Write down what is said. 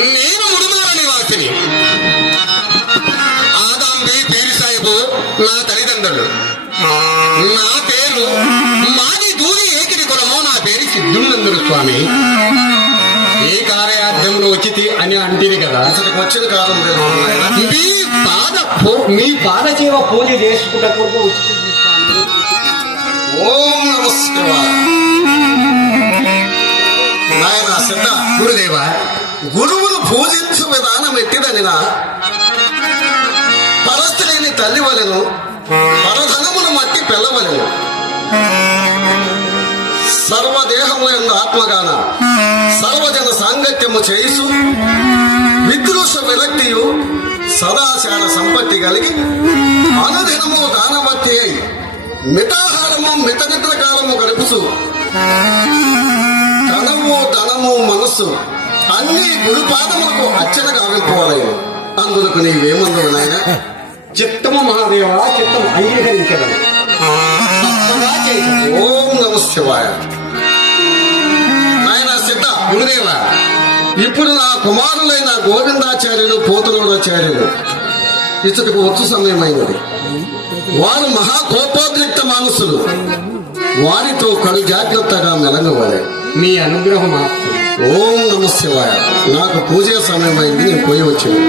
నేను ముడుమాల నివాసిని. ఆదాంబి పీర్ సాహెబు నా తల్లిదండ్రులు. నా పేరు మాది దూరి ఏకిడి కులము. నా పేరు సిద్ధునందుడు స్వామి. ఏ కార్యార్థంలో వచ్చింది అని అంటేది కదా, అసలు వచ్చిన కాలం మీ పాదజీవ పూజ చేసుకుంటా కొరకు వచ్చింది స్వామి. ఓం నమః శివాయ. నాయన సిద్ధ గురుదేవ, గురువును పూజించు విధానం ఎట్టిదనినా పరస్థి లేని తల్లి వలెను, పరధనమును మట్టి పెళ్ళవలెను. సర్వదేహము ఎందు ఆత్మగాన సర్వజన సాంగత్యము చేయిసు విద్రుష విరక్తియు సదాచార సంపత్తి కలిగి అనుదినము దానవత్తి అయి మితాహారము మిత నిద్రకాలము గడుపుతూ ధనము ధనము మనస్సు అన్ని గురుపాదములకు అర్చన కావిపోవాలి. అందుకు నీవేమందువు నాయన? చిత్తము మహాదేవ, చిత్తం అంగీకరించడం. ఓం నమః శివాయ. నాయన సిద్ధ గురుదేవ, ఇప్పుడు నా కుమారులైన గోవిందాచార్యులు పోతులోడాచార్యులు ఇచ్చటకు వచ్చు సమయమైనది. వారు మహాకోపోద్రిక్త మానసులు. వారితో కడు జాగ్రత్తగా మెలగవాలి. మీ అనుగ్రహం. ఓం నమః శివాయ. నాకు పూజ సమయమైంది, నేను పోయి వచ్చాను.